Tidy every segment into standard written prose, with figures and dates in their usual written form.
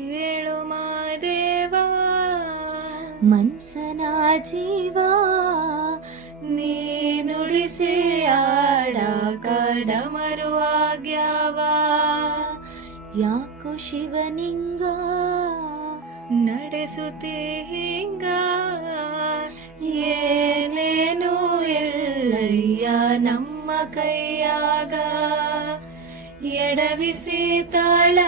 ಕೇಳು ಮಾದೇವ ಮನ್ಸನ ಜೀವ ನೀನುಳಿಸಿ ಆಡಾಕ ಡಮರುವಾಗ್ಯಾವ ಯಾಕೋ ಶಿವನಿಂಗ ನಡೆಸುತ್ತಿ ಹಿಂಗ ಏನೇನೂ ಇಲ್ಲಯ್ಯ ನಮ್ಮ ಕೈಯಾಗ ಎಡವಿಸಿ ತಾಳ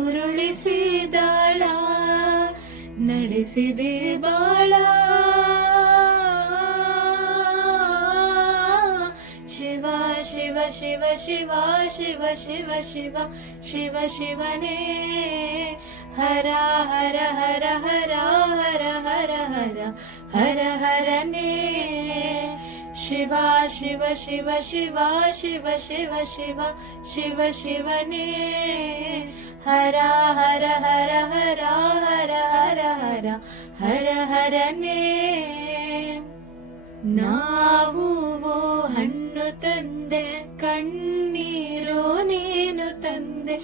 ಉರುಳಿಸಿದಾಳ ನಡೆಸಿದೆ ಬಾಳ ಶಿವ ಶಿವ ಶಿವ ಶಿವ ಶಿವ ಶಿವ ಶಿವ ಶಿವ ಶಿವನೇ ಹರ ಹರ ಹರ ಹರ ಹರ ಹರ ಹರ ಹರ ಹರನೇ ಶಿವ ಶಿವ ಶಿವ ಶಿವ ಶಿವ ಶಿವ ಶಿವ ಶಿವ ಶಿವನೇ ಹರ ಹರ ಹರ ಹರ ಹರ ಹರ ಹರ ಹರ ಹರನೇ ನಾವು ಹಣ್ಣು ತಂದೆ ಕಣ್ಣೀರು ನೀನು ತಂದೆ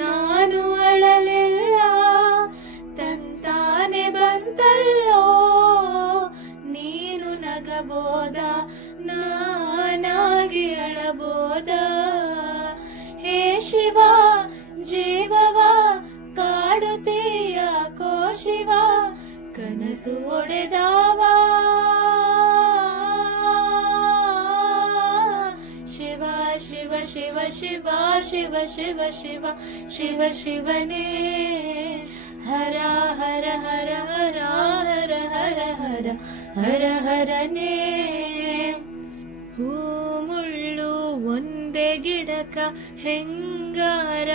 ನಾನು ಅಳಲಿಲ್ಲ ತಂತಾನೆ ಬಂತಲ್ಲೋ ನೀನು ನಗಬೋದ ನಾನಾಗಿ ಅಳಬೋದ ಹೇ ಶಿವ ಜೀವವ ಕಾಡುತ್ತೀಯ ಕೋ ಶಿವ ಕನಸು ಒಡೆದಾವ ಶಿವ ಶಿವ ಶಿವ ಶಿವ ಶಿವ ಶಿವ ಶಿವ ಶಿವ ಶಿವನೇ ಹರ ಹರ ಹರ ಹರ ಹರ ಹರ ಹರ ಹರ ಹರನೇ ಹೂ ಮುಳ್ಳು ಒಂದೇ ಗಿಡಕ ಹೆಂಗಾರ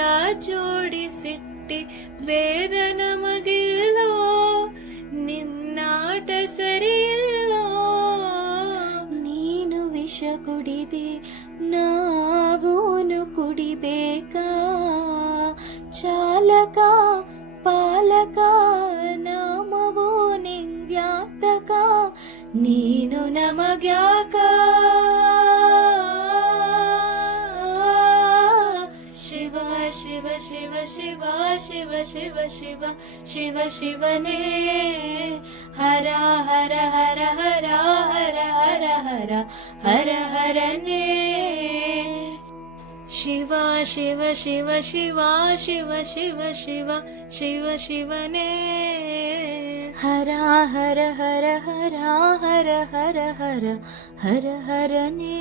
ಜೋಡಿಸಿಟ್ಟಿ ಭೇದ ನಮಗಿಲ್ಲೋ ನಿನ್ನಾಟ ಸರಿಯಿಲ್ಲೋ ನೀನು ವಿಷ ಕುಡಿದಿ ನಾವೂನು ಕುಡಿಬೇಕಾ ಚಾಲಕ ಪಾಲಕ ನಾಮವೋ ನಿಂಗ್ಯಾತಕ ನೀನು ನಮಗ್ಯಾಕ ಶಿವ ಶಿವ ಶಿವ ಶಿವ ಶಿವ ಶಿವ ಶಿವ ಶಿವ ಶಿವನೇ ಹರ ಹರ ಹರ ಹರ ಹರ ಹರ ಹರ ಹರ ಹರನೇ ಶಿವ ಶಿವ ಶಿವ ಶಿವ ಶಿವ ಶಿವ ಶಿವ ಶಿವ ಶಿವನೇ ಹರ ಹರ ಹರ ಹರ ಹರ ಹರ ಹರ ಹರ ಹರನೇ